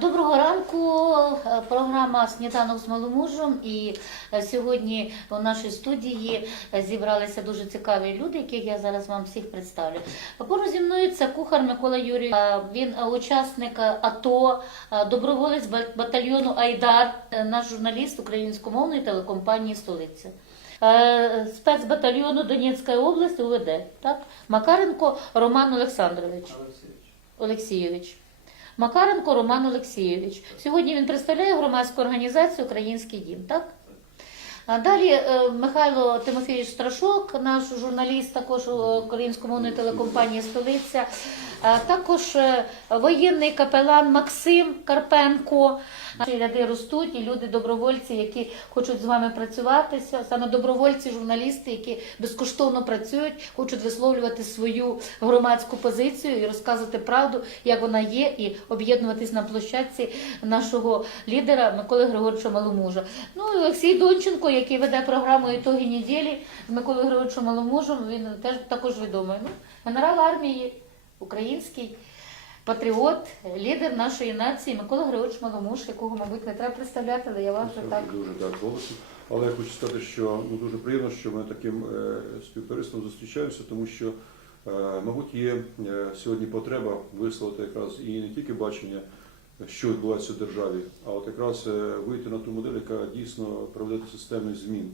Доброго ранку. Е, Програма Сніданок з маломужем. І е, сьогодні у нашій студії е, зібралися дуже цікаві люди, яких я зараз вам всіх представлю. Поруч зі мною це кухар Микола Юрій. Він учасник АТО, доброволець ба- батальйону Айдар, наш журналіст українськомовної телекомпанії Столиця. Спецбатальйону Донецької області УВД. Так? Макаренко Роман Олександрович. Олексійович. Макаренко Роман Олексійович. Сьогодні він представляє громадську організацію Український дім, так? А далі е, Михайло Тимофійович Страшок, наш журналіст, також українськомовної телекомпанії Столиця. Також е, воєнний капелан Максим Карпенко. Наші ряди ростуть і люди, добровольці, які хочуть з вами працювати. Саме добровольці, журналісти, які безкоштовно працюють, хочуть висловлювати свою громадську позицію і розказувати правду, як вона є, і об'єднуватись на площадці нашого лідера Миколи Григоровича Маломужа. Ну і Олексій Донченко, який веде програму «Ітоги неділі з Миколою Григоровичем Маломужем, він теж також відомий. Ну, генерал армії, український. Патріот, лідер нашої нації Микола Григорович Маломуш, якого, мабуть, не треба представляти, але я вас вже так. Дуже так голосно. Але я хочу сказати, що ну, дуже приємно, що ми таким е, співтовариством зустрічаємося, тому що, е, мабуть, є е, сьогодні потреба висловити якраз і не тільки бачення, що відбувається в державі, а от якраз е, вийти на ту модель, яка дійсно проведе до системних змін.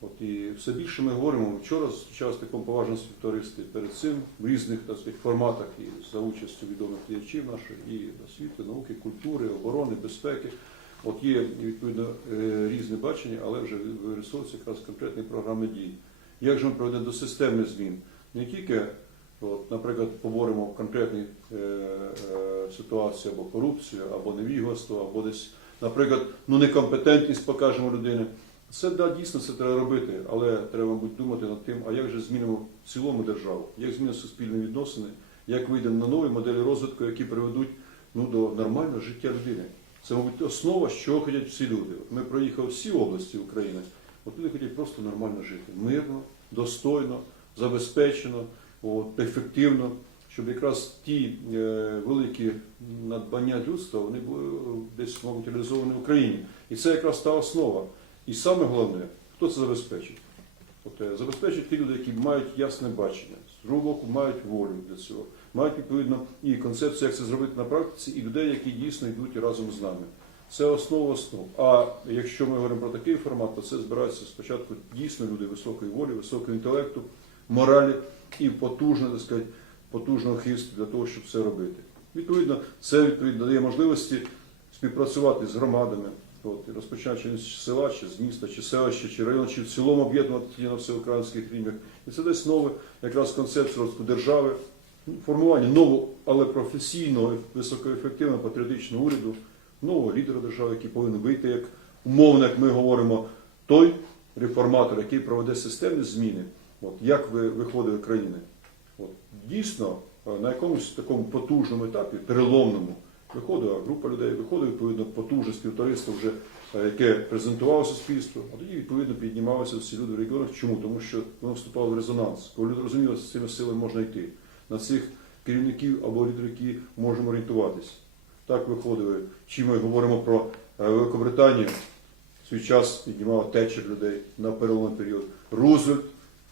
От і все більше ми говоримо. Вчора зустрічалися в такому поважному співтоваристві перед цим в різних так форматах і за участю відомих діячів наших і освіти, науки, культури, оборони, безпеки. От є відповідно е, різне бачення, але вже вирисовуються якраз конкретні програми дій. Як же ми проведемо до системних змін? Не тільки, от, наприклад, поборемо конкретні е, е, ситуації або корупцію, або невігластво, або десь, наприклад, ну некомпетентність покажемо людини. Це да, дійсно це треба робити, але треба, мабуть, думати над тим, а як же змінимо в цілому державу, як змінимо суспільні відносини, як вийдемо на нові моделі розвитку, які приведуть ну, до нормального життя людини. Це, мабуть, основа, що хочуть всі люди. Ми проїхали всі області України. От люди хочуть просто нормально жити, мирно, достойно, забезпечено, от, ефективно, щоб якраз ті е, великі надбання людства вони були е, десь, мабуть, реалізовані в Україні. І це якраз та основа. І саме головне, хто це забезпечить? От, е, забезпечить ті люди, які мають ясне бачення, з другого боку мають волю для цього, мають відповідно і концепцію, як це зробити на практиці, і людей, які дійсно йдуть разом з нами. Це основа основ. А якщо ми говоримо про такий формат, то це збираються спочатку дійсно люди високої волі, високого інтелекту, моралі і потужно, так сказати, потужного хисту для того, щоб це робити. Відповідно, це відповідно дає можливості співпрацювати з громадами, от, розпочинаючи з села, чи з міста, чи селища, чи району, чи в цілому об'єднувати на всеукраїнських рівнях. І це дасть нове якраз концепцію розвитку держави, ну, формування нового, але професійного, високоефективного патріотичного уряду, нового лідера держави, який повинен вийти як умовно, як ми говоримо, той реформатор, який проведе системні зміни, от, як ви виходили країни. От, дійсно, е, на якомусь такому потужному етапі, переломному, виходила група людей, виходило відповідно потужне співтовариство, вже, е, яке презентувало суспільство, а тоді відповідно піднімалися всі люди в регіонах. Чому? Тому що воно вступало в резонанс. Коли люди розуміли, що з цими силами можна йти. На цих керівників або лідерів, можемо орієнтуватися. Так виходили. Чи ми говоримо про е, Великобританію, свій час піднімала течір людей на переломний період. Рузвельт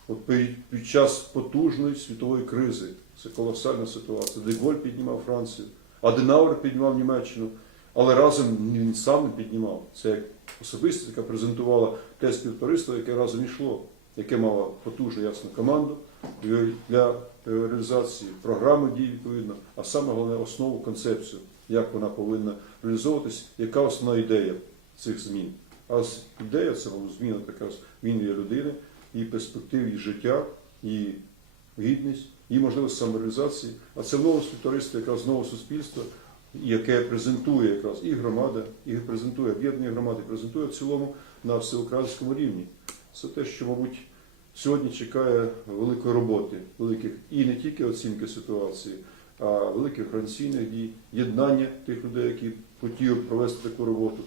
От під, час потужної світової кризи, це колосальна ситуація. Деголь піднімав Францію, Аденауер піднімав Німеччину, але разом він сам не піднімав. Це як особистість, яка презентувала те співтовариство, яке разом йшло, яке мало потужну ясну команду для реалізації програми дій відповідно, а саме головне основу концепцію, як вона повинна реалізовуватись, яка основна ідея цих змін. А ідея це мабуть, зміна така змінює людини і перспектив її життя, її гідність, її можливість самореалізації. А це нове співтовариство, якраз нове суспільство, яке презентує якраз і громада, і презентує об'єднані громади, презентує в цілому на всеукраїнському рівні. Це те, що, мабуть, сьогодні чекає великої роботи, великих і не тільки оцінки ситуації, а великих організаційних дій, єднання тих людей, які хотіли провести таку роботу.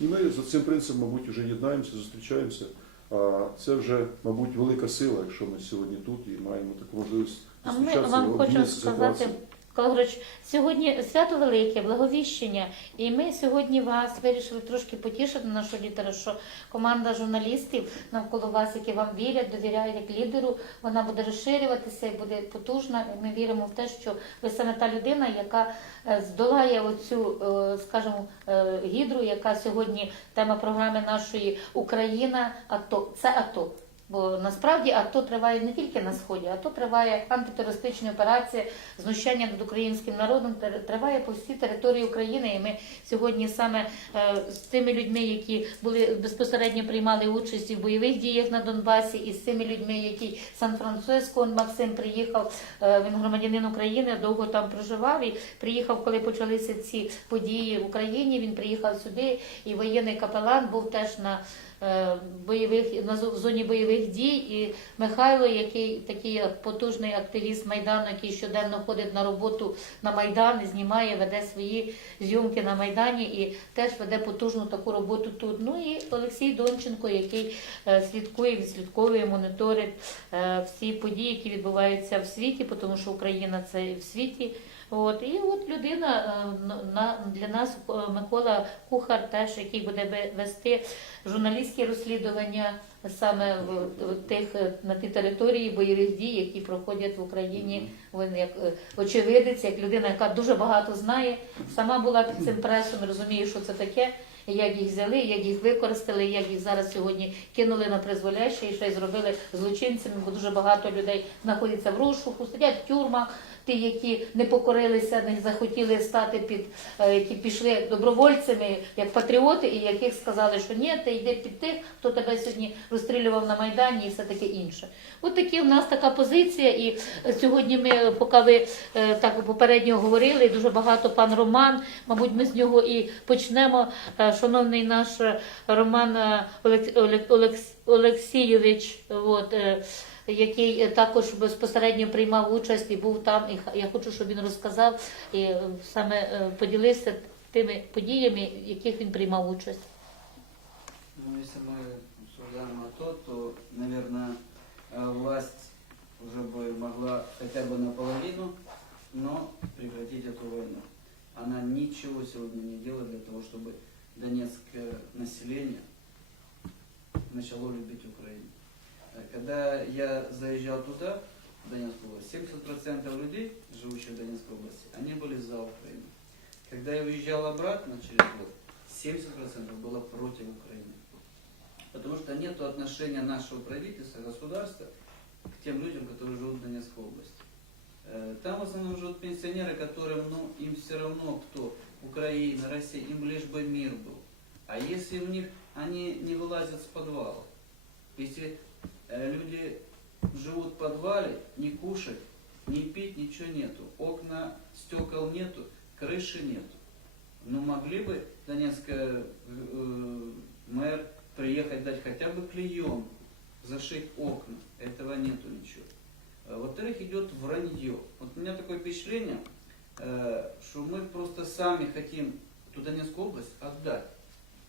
І ми за цим принципом, мабуть, вже єднаємося, зустрічаємося. А це вже, мабуть, велика сила, якщо ми сьогодні тут і маємо таку можливість А ми вам хочемо обмінятися сказати, ситуацією. Сьогодні свято велике, благовіщення, і ми сьогодні вас вирішили трошки потішити нашу літеру, що команда журналістів навколо вас, які вам вірять, довіряють як лідеру, вона буде розширюватися і буде потужна. І ми віримо в те, що ви саме та людина, яка е, здолає оцю, е, скажімо, е, гідру, яка сьогодні тема програми нашої Україна, АТО. Це АТО. Бо насправді АТО триває не тільки на сході, АТО триває антитерористичні операції, знущання над українським народом триває по всій території України. І ми сьогодні саме е, з тими людьми, які були безпосередньо приймали участь в бойових діях на Донбасі, і з цими людьми, які Сан-Франциско Максим приїхав. е, Він громадянин України, довго там проживав і приїхав, коли почалися ці події в Україні. Він приїхав сюди, і воєнний капелан був теж на бойових на зоні бойових дій. І Михайло, який такий потужний активіст Майдану, який щоденно ходить на роботу на Майдан, знімає, веде свої зйомки на Майдані і теж веде потужну таку роботу тут. Ну і Олексій Донченко, який е, слідкує, відслідковує, моніторить е, всі події, які відбуваються в світі, тому що Україна це в світі. От і от людина е, на для нас е, Микола Кухар, теж який буде ве- вести журналістські розслідування саме в, в тих е, на тій території бойових дій, які проходять в Україні. Він як очевидець, як людина, яка дуже багато знає, сама була під цим пресом, розуміє, що це таке. Як їх взяли, як їх використали, як їх зараз сьогодні кинули на призволяще і ще й зробили злочинцями, бо дуже багато людей знаходяться в розшуку, сидять в тюрмах, ті, які не покорилися, не захотіли стати під, е, які пішли добровольцями, як патріоти, і яких сказали, що ні, ти йди під тих, хто тебе сьогодні розстрілював на Майдані і все таке інше. От такі в нас така позиція. І сьогодні ми, поки ви е, так попередньо говорили, дуже багато пан Роман, мабуть, ми з нього і почнемо. Е, Шановний наш Роман Олег- Олекс- Олексійович, от, який е, також безпосередньо приймав участь і був там. І ха- я хочу, щоб він розказав і е, саме е, поділився тими подіями, в яких він приймав участь. Ну, если мы обсуждаем АТО, то, наверное, э, власть уже бы могла хотя бы наполовину, но прекратить эту войну. Она ничего сегодня не делает для того, чтобы донецкое население начало любить Украину. Э, Когда я заезжал туда, в Донецкую область, 70% людей, живущих в Донецкой области, они были за Украину. Когда я уезжал обратно через год, 70% было против Украины. Потому что нет отношения нашего правительства, государства к тем людям, которые живут в Донецкой области. Э, Там в основном живут пенсионеры, которым, ну, им все равно, кто Украина, Россия, им лишь бы мир был. А если у них, они не вылазят с подвала. Если люди живут в подвале, не кушать, не пить, ничего нету. Окна, стекол нету, крыши нету. Ну, могли бы Донецкая э, мэр приехать дать хотя бы клеем, зашить окна. Этого нету ничего. Э, Во-вторых, идет вранье. Вот у меня такое впечатление, э, что мы просто сами хотим эту Донецкую область отдать.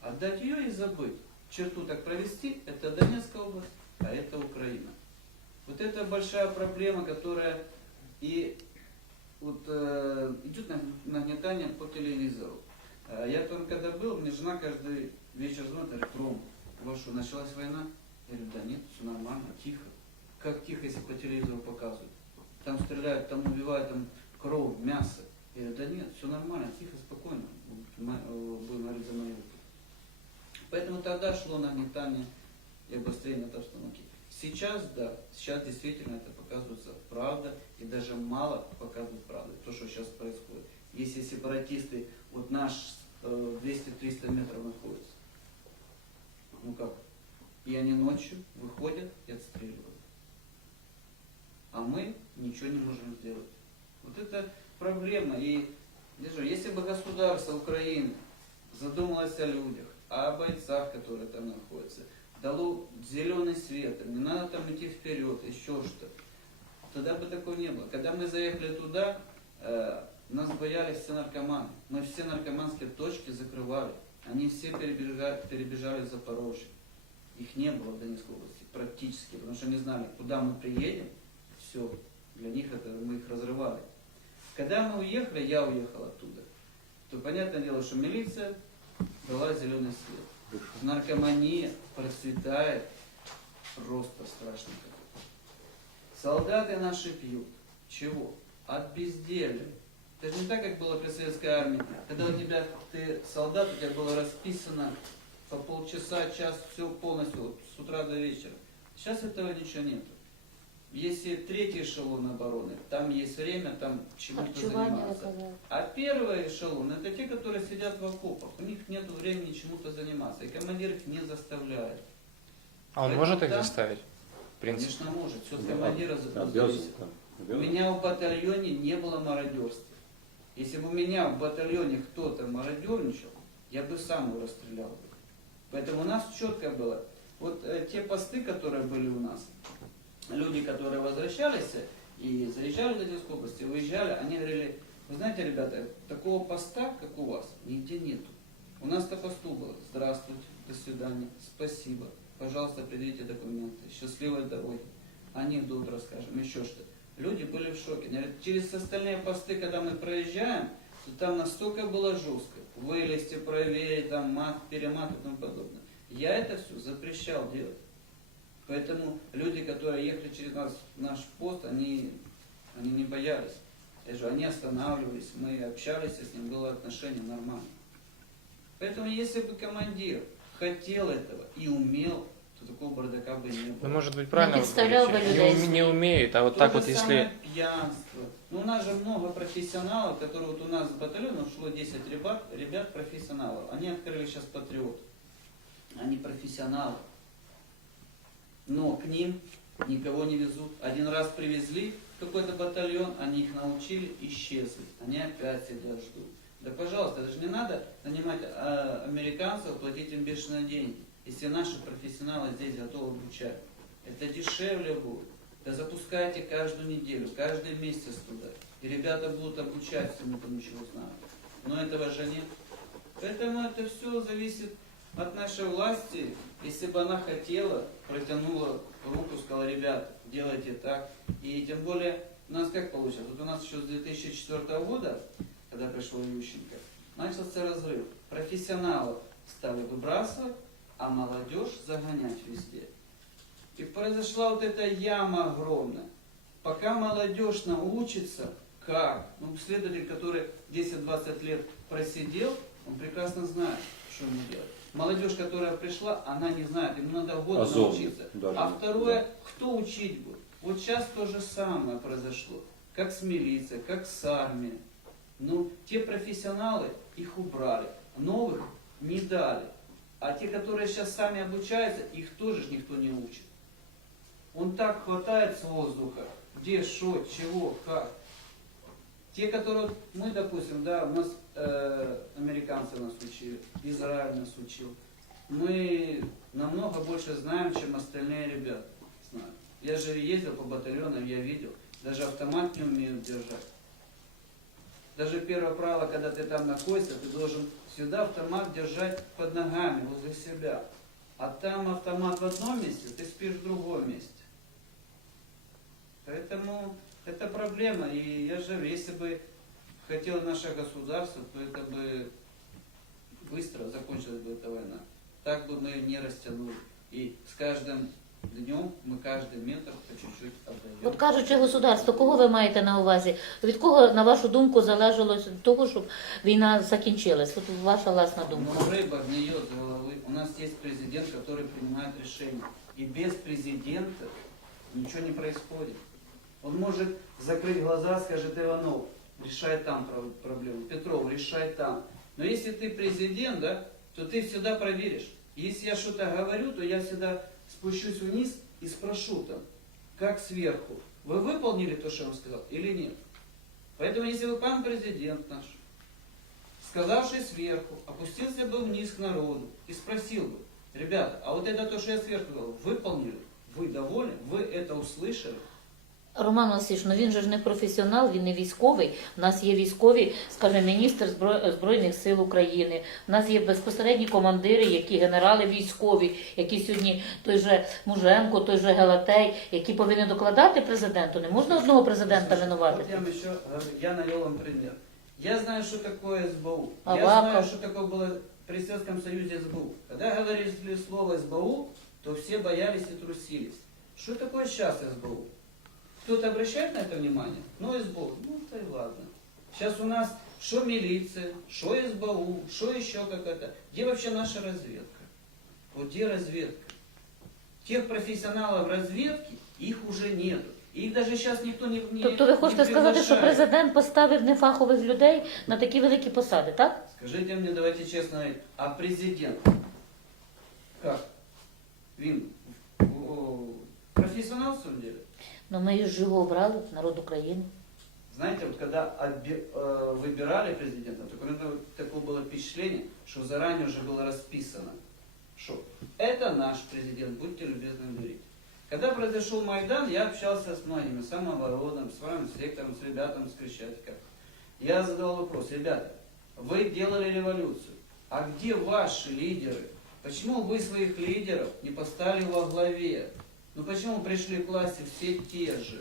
Отдать ее и забыть. Черту так провести, это Донецкая область, а это Украина. Вот это большая проблема, которая и вот, э, идет на- нагнетание по телевизору. Э, Я там когда был, мне жена каждый вечер звонит, говорит, Ром, у вас что, началась война? Я говорю, да нет, все нормально, тихо. Как тихо, если по телевизору показывают? Там стреляют, там убивают, там кровь, мясо. Я говорю, да нет, все нормально, тихо, спокойно. Э, Будем говорить за Мариуполь. Поэтому тогда шло нагнетание и обострение этой обстановки. Сейчас, да, сейчас действительно это показывается правда, и даже мало показывает правды, то, что сейчас происходит. Если сепаратисты, вот наш э, 200-300 метров находится, ну как, и они ночью выходят и отстреливают. А мы ничего не можем сделать. Вот это проблема. И говорю, если бы государство Украины задумалось о людях, о бойцах, которые там находятся, дало зеленый свет, не надо там идти вперед, еще что тогда бы такого не было. Когда мы заехали туда, э, нас боялись все наркоманы. Мы все наркоманские точки закрывали. Они все перебежали, перебежали в Запорожье. Их не было в Донецкой области практически, потому что они знали, куда мы приедем, все, для них это мы их разрывали. Когда мы уехали, я уехал оттуда, то понятное дело, что милиция дала зеленый свет. Наркомания процветает просто страшно. Солдаты наши пьют. Чего? От безделия. Это же не так, как было при советской армии. Когда у тебя, ты солдат, у тебя было расписано по полчаса, час, все полностью, с утра до вечера. Сейчас этого ничего нет. Если третий эшелон обороны, там есть время, там чему-то заниматься. А первый эшелон это те, которые сидят в окопах. У них нет времени чему-то заниматься. И командир их не заставляет. А он Поэтому может их там- заставить? В принципе. Конечно, может. Все от командира зависит. У меня в батальоне не было мародерства. Если бы у меня в батальоне кто-то мародерничал, я бы сам его расстрелял. бы. Поэтому у нас четко было. Вот э, те посты, которые были у нас, люди, которые возвращались и заезжали в Донецкую область, и уезжали, они говорили, вы знаете, ребята, такого поста, как у вас, нигде нету. У нас-то посту было. Здравствуйте, до свидания, спасибо, пожалуйста, предъявите документы, счастливой дороги, анекдот расскажем, еще что. Люди были в шоке. Говорят, Через остальные посты, когда мы проезжаем, то там настолько было жестко. Вылезти, проверить, там мат, перемат и тому подобное. Я это все запрещал делать. Поэтому люди, которые ехали через нас, наш пост, они, они не боялись. Я же, они останавливались, мы общались с ним, было отношение нормально. Поэтому если бы командир хотел этого и умел, то такого бардака бы не было. Ну, может быть, правильно вы представлял бы говорите. Не, ум- не умеет, а вот То так вот, если... самое пьянство. Ну, у нас же много профессионалов, которые вот у нас в батальоне ушло 10 ребят, ребят профессионалов. Они открыли сейчас патриот. Они профессионалы. Но к ним никого не везут. Один раз привезли какой-то батальон, они их научили, исчезли. Они опять сидят, ждут. Да пожалуйста, это же не надо нанимать а, американцев, платить им бешеные деньги, если наши профессионалы здесь готовы обучать. Это дешевле будет. Да запускайте каждую неделю, каждый месяц туда. И ребята будут обучать всему тому, чего знают. Но этого же нет. Поэтому это все зависит от нашей власти. Если бы она хотела, протянула руку, сказала, ребята, делайте так. И тем более, у нас как получилось? Вот у нас еще с 2004 года, когда пришел Ющенко, начался разрыв. Профессионалов стали выбрасывать, а молодежь загонять везде. И произошла вот эта яма огромная. Пока молодежь научится, как, ну, следователь, который 10-20 лет просидел, он прекрасно знает, что ему делать. Молодежь, которая пришла, она не знает, ему надо год Азов, научиться. даже, а второе, кто учить будет? Вот сейчас то же самое произошло. Как с милицией, как с армией. Ну, те профессионалы, их убрали. Новых не дали. А те, которые сейчас сами обучаются, их тоже ж никто не учит. Он так хватает с воздуха, где, что, чего, как. Те, которые мы, допустим, да, у нас американцы нас учили, Израиль нас учил. Мы намного больше знаем, чем остальные ребята знают. Я же ездил по батальонам, я видел, даже автомат не умеют держать. Даже первое правило, когда ты там находишься, ты должен всегда автомат держать под ногами, возле себя. А там автомат в одном месте, ты спишь в другом месте. Поэтому это проблема. И я же, если бы хотело наше государство, то это бы быстро закончилась бы эта война. Так бы мы не растянули. И с каждым днем мы каждый метр по чуть-чуть отдаем. От кажучи государство, кого ви маєте на увазі? Від кого, на вашу думку, залежало від того, щоб війна закінчилась? От ваша власна думка. Но рыба гниет с головы. У нас есть президент, который принимает решения. И без президента ничего не происходит. Он может закрыть глаза, скажет Иванов, решай там про- проблему. Петров, решай там. Но если ты президент, да, то ты всегда проверишь. Если я что-то говорю, то я всегда спущусь вниз и спрошу там, как сверху. Вы выполнили то, что я вам сказал, или нет? Поэтому если вы пан президент наш, сказавший сверху, опустился бы вниз к народу и спросил бы, ребята, а вот это то, что я сверху говорил, выполнили? Вы довольны? Вы это услышали? Роман Васильович, ну він же ж не професіонал, він не військовий. У нас є військові, скажімо, міністр Збройних сил України. У нас є безпосередні командири, які генерали військові, які сьогодні той же Муженко, той же Гелатей, які повинні докладати президенту. Не можна одного президента винувати. я я навел вам пример. Я знаю, что такое СБУ. Я знаю, что такое было при Советском Союзе СБУ. Когда говорили слово СБУ, то все боялись и трусились. Что такое сейчас СБУ? Кто-то обращает на это внимание? Ну, СБУ. Ну, то и ладно. Сейчас у нас что милиция, что СБУ, что еще какая-то. Где вообще наша разведка? Вот где разведка? Тех профессионалов разведки, их уже нет. Их даже сейчас никто не, не Тобто ви хочете не сказати, що приглашает. президент поставив нефахових людей на такі великі посади, так? Скажите мне, давайте честно, говорить, а президент как? Він о, профессионал в своем деле? Ну ми ж його обрали, народ України. Знаете, вот когда отби- э, выбирали президента, так у меня такое было впечатление, что заранее уже было расписано, что это наш президент, будьте любезны говорить. Когда произошел Майдан, я общался с многими, с самообороном, с вами, с ректором, с ребятами, с Крещатика. Я задал вопрос, ребята, вы делали революцию, а где ваши лидеры? Почему вы своих лидеров не поставили во главе? Ну почему пришли к власти все те же?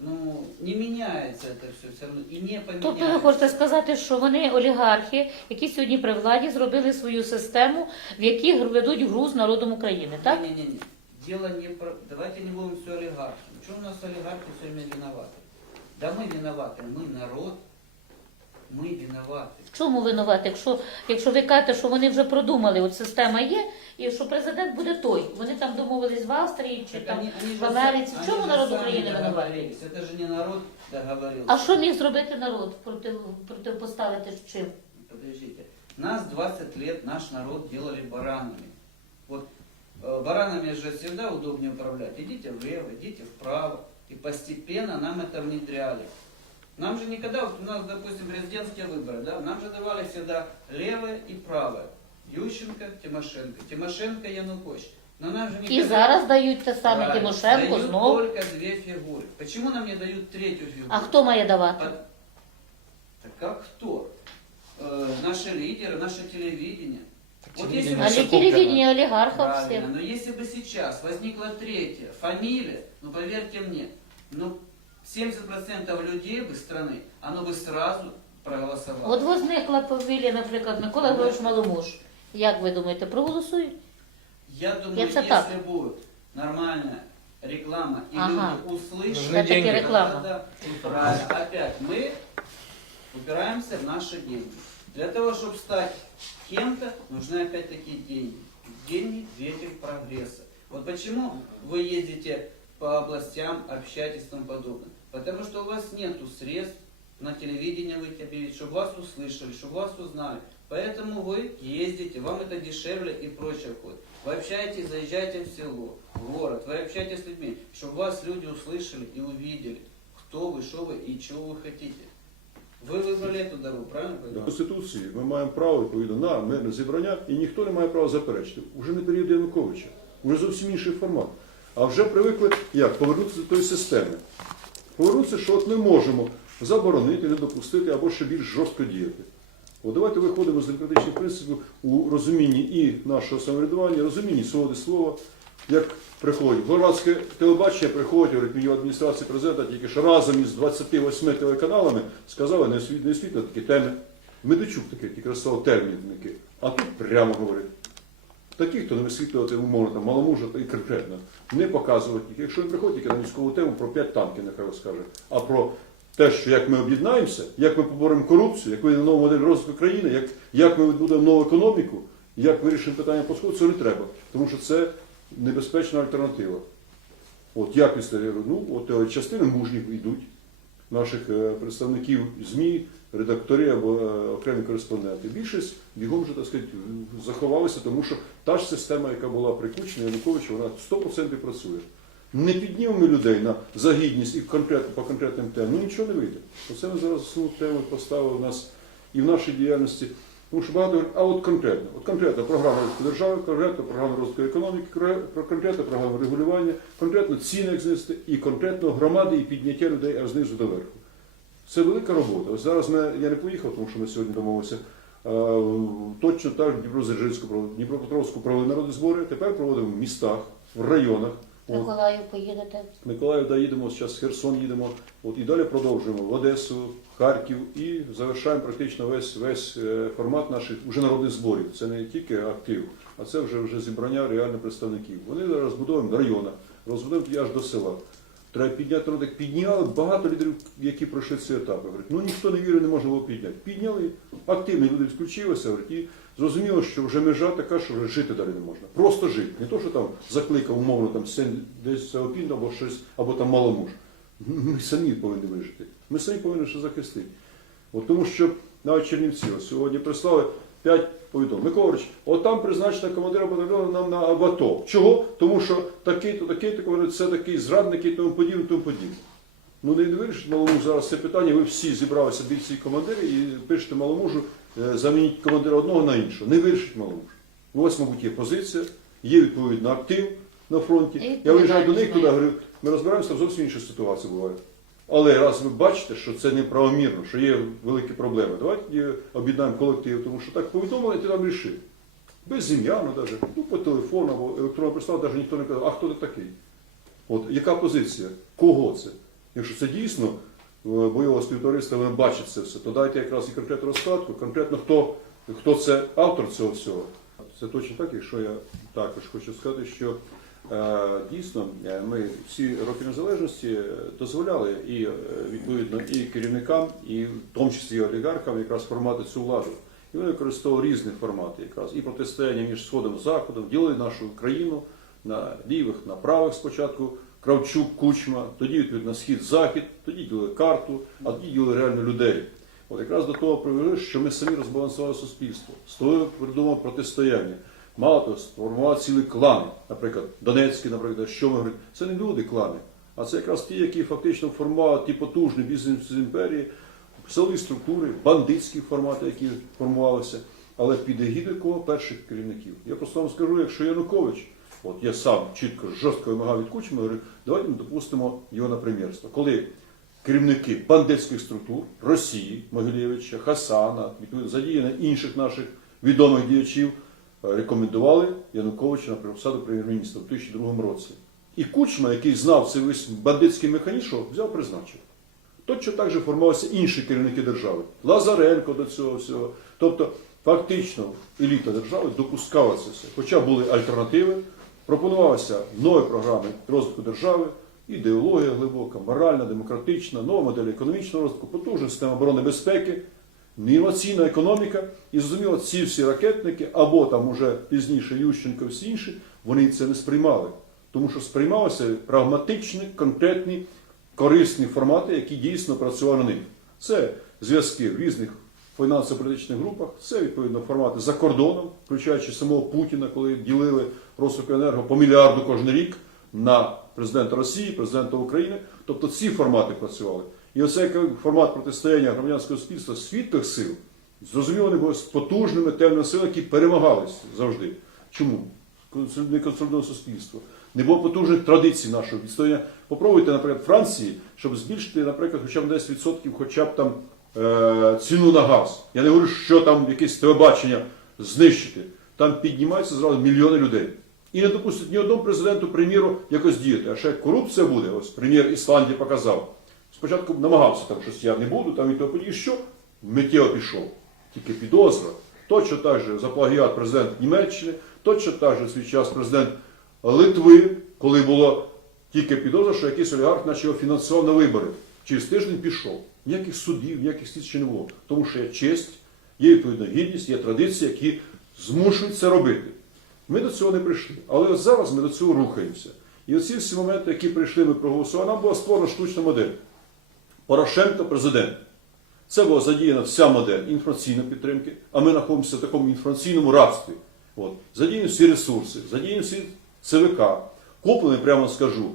Ну, не меняется это все все равно. И не поменяется. Тобто ви хочете сказати, що вони олігархи, які сьогодні при владі зробили свою систему, в якій ведуть гру з народом України, так? Не-не-не. Дело не про... Давайте не будем все олигархи. Почему у нас олигархи все время виноваты? Да мы виноваты, мы народ. Мы виноваты. В чому винувати? Якщо, якщо ви кажете, що вони вже продумали, от система є, і що президент буде той. Вони там домовились в Австрії чи Так там. они, они в же Америці. са- В чому они же народ сами України винуватий? договорились. Это же не народ договорился. А що міг зробити народ? Против, противопоставити з чим? Подождите. Нас 20 лет наш народ делали баранами. Вот э, баранами же всегда удобнее управлять. Идите влево, идите вправо. И постепенно нам это внедряли. Нам же никогда, вот у нас, допустим, президентские выборы, да, нам же давали всегда левое и правое. Ющенко, Тимошенко. Тимошенко, Янукович. Но нам же никогда... І зараз дають те саме Правильно. Тимошенко Дают знову. только две фигуры. Почему нам не дают третью фигуру? А хто має давати? Под- Так как кто? Э, наши лидеры, наше телевидение. Вот если Телевидение бы- А все для телевидения куплено. олігархів всіх. Правильно, но если бы сейчас возникла третья фамилия, ну поверьте мне, ну 70% людей бы страны, оно бы сразу проголосовало. От возникла фамілія, наприклад, Микола Григорович Маломуж. Як ви думаєте, проголосують? Я думаю, Я если это так. будет нормальная реклама, и Ага. люди услышат, Нужны Це таки деньги. реклама. Да, да, правильно. Опять мы упираемся в наши деньги. Для того, чтобы стать кем-то, нужны опять-таки деньги. Деньги – двигатель прогресса. Вот почему вы ездите по областям, общаетесь и тому подобное. Потому что у вас нет средств на телевидение выйти объявить, чтобы вас услышали, чтобы вас узнали. Поэтому вы ездите, вам это дешевле и прочее входит. Вы общаетесь, заезжаете в село, в город, вы общаетесь с людьми, чтобы вас люди услышали и увидели, кто вы, что вы и чего вы хотите. Вы выбрали эту дорогу, правильно? До понимаю? Конституції ми маємо право відповідно на мирне зібрання, і ніхто не має права заперечити. Уже не період Януковича, уже зовсім інший формат. А вже привикли як повернутися до тої системи. Повернутися, що от ми можемо заборонити, не допустити або ще більш жорстко діяти. От давайте виходимо з демократичних принципів у розумінні і нашого самоврядування, розумінні свободи слова, як приходять. Громадське телебачення приходить, говорить мені в адміністрації президента, тільки що разом із 28 телеканалами сказали не не освітлено такі теми. Медичук такий, тільки розставив терміни. А тут прямо говорить. Такі, хто не висвітлювати умовно там маломужа і конкретно, не показувати тільки. Якщо він приходить тільки на військову тему, про 5 танків нехай розкаже. А про те, що як ми об'єднаємося, як ми поборемо корупцію, як вийде нова модель розвитку країни, як, як ми відбудемо нову економіку, як вирішимо питання по сходу, це не треба. Тому що це небезпечна альтернатива. От якість, ну, от е, частини мужніх йдуть, наших е, представників ЗМІ, редактори або е, окремі кореспонденти. Більшість бігом вже так сказати, заховалися, тому що та ж система, яка була прикучена Януковича, вона 100% працює. Не піднімемо людей на загідність і конкретно по конкретним темам, ну нічого не вийде. Оце ми зараз основну тему поставили у нас і в нашій діяльності. Тому що багато говорять, а от конкретно, от конкретно програма розвитку держави, конкретно програма розвитку економіки, конкретно програма регулювання, конкретно ціни як знести, і конкретно громади і підняття людей аж знизу до верху. Це велика робота. Ось зараз ми, я не поїхав, тому що ми сьогодні домовилися. Точно так Дніпродзержинську Дніпропетровську провели народні збори, тепер проводимо в містах, в районах. Миколаїв поїдете. Миколаїв, да, зараз Херсон їдемо, от, і далі продовжуємо в Одесу, Харків і завершаємо практично весь, весь е, формат наших вже народних зборів. Це не тільки актив, а це вже, вже зібрання реальних представників. Вони розбудовуємо в районах, розбудовуємо аж до села. Треба підняти народ. Підняли багато лідерів, які пройшли ці етапи. Говорять, ну ніхто не вірив, не можна було підняти. Підняли, активні люди включилися, говорять, і зрозуміло, що вже межа така, що вже жити далі не можна. Просто жити. Не то, що там закликав умовно там син десь опін або щось, або там маломуж. Ми самі повинні вижити. Ми самі повинні ще захистити. От тому що навіть Чернівці сьогодні прислали 5 повідомлень. Миколаївич, от там призначена командира батальйону нам на АТО. Чого? Тому що такий-то, такий-то, говорить, це такий зрадник і тому подібне, тому подібне. Ну не вирішить малому зараз це питання. Ви всі зібралися бійці і командири і пишете маломужу, замініть командира одного на іншого. Не вирішить маломуж. Ну, ось, мабуть, є позиція, є відповідно актив на фронті. Я виїжджаю до них туди, говорю, ми розбираємося, там зовсім інша ситуація буває. Але раз ви бачите, що це неправомірно, що є великі проблеми, давайте об'єднаємо колектив, тому що так повідомили, ти там рішив. Без ім'я, ну навіть, ну по телефону або електронного представ, навіть ніхто не казав, а хто ти такий? От яка позиція? Кого це? Якщо це дійсно е, бойове співтовариство, ви бачите це все, то дайте якраз і конкретну розкладку, конкретно хто, хто це автор цього всього. Це точно так, якщо я також хочу сказати, що е, дійсно е, ми всі роки незалежності дозволяли і відповідно і керівникам, і в тому числі і олігархам якраз формати цю владу. І вони використовували різні формати, якраз і протистояння між сходом і заходом, ділили нашу країну на лівих, на правих спочатку. Кравчук, Кучма, тоді відповідно схід-захід, тоді ділили карту, а тоді ділили реально людей. От якраз до того привели, що ми самі розбалансували суспільство, створили придумав протистояння. Мало того, сформували цілі клани, наприклад, Донецький, наприклад, що ми говоримо, це не люди клани, а це якраз ті, які фактично формували ті потужні бізнес з імперії, силові структури, бандитські формати, які формувалися, але під егідою кого перших керівників. Я просто вам скажу, якщо Янукович, от я сам чітко жорстко вимагав від Кучми, говорю, давайте ми допустимо його на прем'єрство. Коли керівники бандитських структур Росії, Могилєвича, Хасана, задіяно інших наших відомих діячів, е, рекомендували Януковича на посаду прем'єр-міністра в 2002 році. І Кучма, який знав цей весь бандитський механізм, взяв призначив. Точно так же формувалися інші керівники держави. Лазаренко до цього всього. Тобто, фактично, еліта держави допускала це все. Хоча були альтернативи, пропонувалися нові програми розвитку держави, ідеологія глибока, моральна, демократична, нова модель економічного розвитку, потужна система оборони безпеки, інноваційна економіка. І зрозуміло, ці всі ракетники, або там уже пізніше Ющенко, всі інші, вони це не сприймали. Тому що сприймалися прагматичні, конкретні, корисні формати, які дійсно працювали на них. Це зв'язки в різних фінансово-політичних групах, це відповідно формати за кордоном, включаючи самого Путіна, коли ділили Росукренерго по мільярду кожен рік на президента Росії, президента України. Тобто ці формати працювали. І оцей формат протистояння громадянського суспільства світлих сил, зрозуміло, вони були потужними темними силами, які перемагались завжди. Чому? не консолідоване суспільство. Не було потужних традицій нашого відстояння. Попробуйте, наприклад, Франції, щоб збільшити, наприклад, хоча б на 10%, хоча б там е, ціну на газ. Я не говорю, що там якесь телебачення знищити. Там піднімаються зразу мільйони людей. І не допустять ні одному президенту, прем'єру якось діяти. А ще корупція буде. Ось прем'єр Ісландії показав. Спочатку намагався там щось, я не буду, там і то події, що миттєво пішов. Тільки підозра. Точно так же за плагіат президент Німеччини, точно так же в свій час президент Литви, коли було тільки підозра, що якийсь олігарх наче його фінансував на вибори. Через тиждень пішов. Ніяких судів, ніяких слідчих не було. Тому що є честь, є відповідна гідність, є традиції, які змушують це робити. Ми до цього не прийшли. Але от зараз ми до цього рухаємося. І оці всі моменти, які прийшли, ми проголосували, нам була створена штучна модель. Порошенко президент. Це була задіяна вся модель інформаційної підтримки, а ми знаходимося в такому інформаційному рабстві. От. Задіяні всі ресурси, задіяні всі ЦВК, куплені, прямо скажу,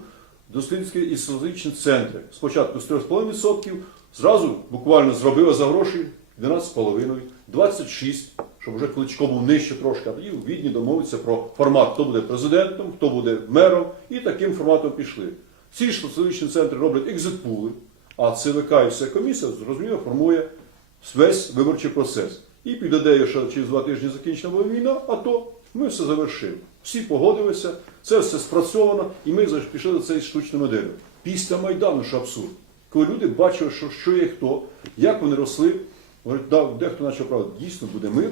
дослідницькі і стратегічні центри. Спочатку з 3,5%, зразу буквально зробили за гроші 12,5%, 26%. Щоб вже кличко був нижче трошки, а тоді у Відні домовитися про формат, хто буде президентом, хто буде мером, і таким форматом пішли. Ці ж стратегічні центри роблять екзитпули, а ЦВК і вся комісія зрозуміло формує весь виборчий процес. І під ідеєю, що через два тижні закінчена буде війна, а то ми все завершили. Всі погодилися, це все спрацьовано, і ми пішли до цієї штучної моделі. Після Майдану, що абсурд, коли люди бачили, що, що є хто, як вони росли, говорять, да, дехто почав правда, дійсно буде мир,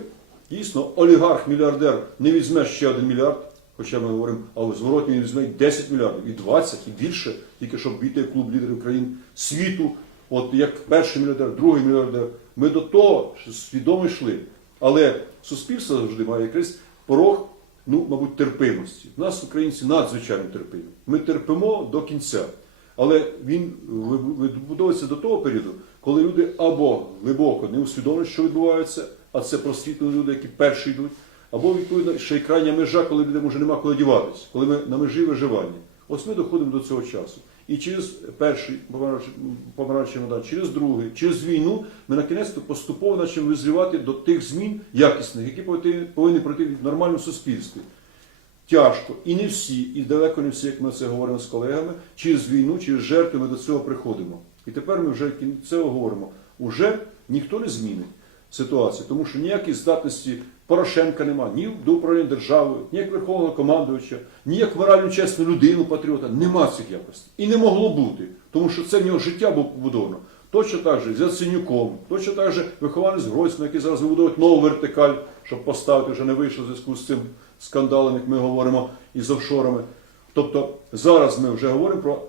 дійсно олігарх-мільярдер не візьме ще один мільярд, хоча ми говоримо, але зворотні він візьме 10 мільярдів, і 20, і більше, тільки щоб війти в клуб лідерів країн світу, от як перший мільярдер, другий мільярдер. Ми до того свідомо йшли. Але суспільство завжди має якийсь порог, ну, мабуть, терпимості. У нас українці надзвичайно терпимі. Ми терпимо до кінця. Але він ви- вибудовується до того періоду, коли люди або глибоко не усвідомлюють, що відбувається, а це просвітлені люди, які перші йдуть, або відповідно ще й крайня межа, коли людям вже нема куди діватися, коли ми на межі виживання. Ось ми доходимо до цього часу. І через перший помаранч- помаранчевий Майдан, через другий, через війну ми на кінець поступово почнемо визрівати до тих змін якісних, які повинні пройти в нормальному суспільстві. Тяжко. І не всі, і далеко не всі, як ми це говоримо з колегами, через війну, через жертви ми до цього приходимо. І тепер ми вже кінцево говоримо. Уже ніхто не змінить ситуацію, тому що ніякої здатності Порошенка нема, ні до управління державою, ні як верховного командувача, ні як морально чесну людину, патріота. Нема цих якостей. І не могло бути, тому що це в нього життя було побудовано. Точно так же з Яценюком, точно так же вихованець Гройсмана, який зараз вибудовують нову вертикаль, щоб поставити, вже не вийшло в зв'язку з цим скандалом, як ми говоримо, із офшорами. Тобто зараз ми вже говоримо про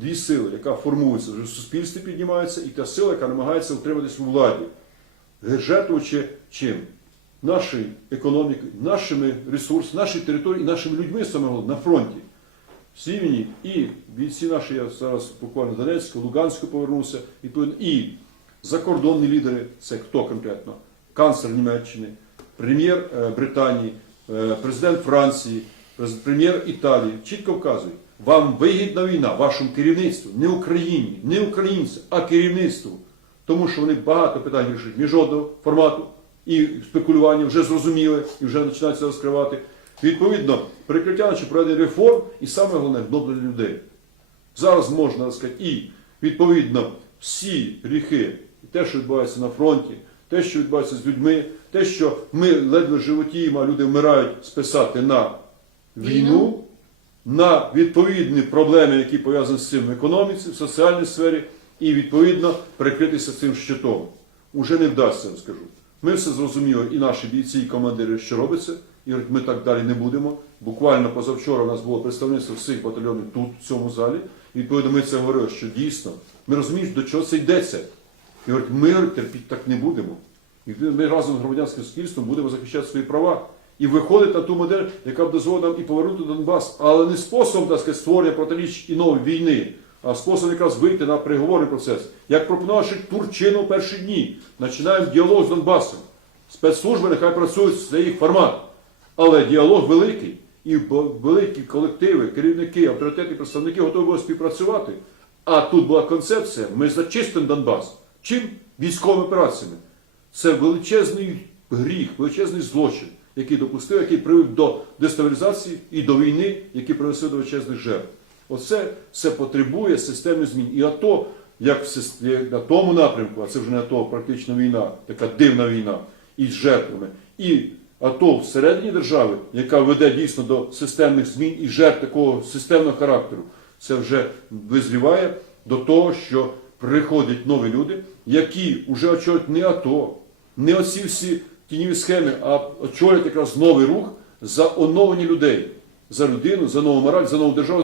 дві сили, яка формується, вже в суспільстві піднімається, і та сила, яка намагається утриматись у владі, жертвуючи чим? Нашою економікою, нашими ресурсами, нашою територією нашими людьми саме на фронті. Всі війні і бійці наші, я зараз буквально Донецьку, Луганську повернувся, відповідно, і закордонні лідери, це хто конкретно? Канцлер Німеччини, прем'єр е, Британії, е, президент Франції, прем'єр Італії чітко вказують, вам вигідна війна, вашому керівництву, не Україні, не українцям, а керівництву. Тому що вони багато питань вирішують міжнародного формату і спекулювання вже зрозуміли і вже починаються розкривати. Відповідно, прикриття чи проведення реформ і саме головне гноблення людей. Зараз можна так сказати, і відповідно всі гріхи, те, що відбувається на фронті, те, що відбувається з людьми, те, що ми ледве животіємо, а люди вмирають, списати на Війну. на відповідні проблеми, які пов'язані з цим в економіці, в соціальній сфері, і відповідно прикритися цим щитом. Уже не вдасться, скажу. Ми все зрозуміли, і наші бійці, і командири, що робиться, і говорять, ми так далі не будемо. Буквально позавчора у нас було представництво всіх батальйонів тут, в цьому залі. І відповідно ми це говорили, що дійсно ми розуміємо, до чого це йдеться. І говорять, ми терпіти так не будемо. І ми разом з громадянським суспільством будемо захищати свої права. І виходить на ту модель, яка б дозволила нам і повернути Донбас, але не способом так сказати, створення протиріч і нової війни, а способом якраз вийти на переговорний процес. Як пропонував ще Турчинов в перші дні. Починаємо діалог з Донбасом. Спецслужби нехай працюють в своїх форматах. Але діалог великий, і великі колективи, керівники, авторитетні представники готові були співпрацювати. А тут була концепція: ми зачистимо Донбас. Чим? Військовими операціями. Це величезний гріх, величезний злочин, який допустив, який привів до дестабілізації і до війни, які принесли до величезних жертв. Оце все потребує системних змін. І АТО, як на тому напрямку, а це вже не АТО, практично війна, така дивна війна із жертвами. І АТО всередині держави, яка веде дійсно до системних змін і жертв такого системного характеру, це вже визріває до того, що приходять нові люди, які вже очолюють не АТО, не оці всі тіньові схеми, а очолюють якраз новий рух за оновлення людей, за людину, за нову мораль, за нову державу.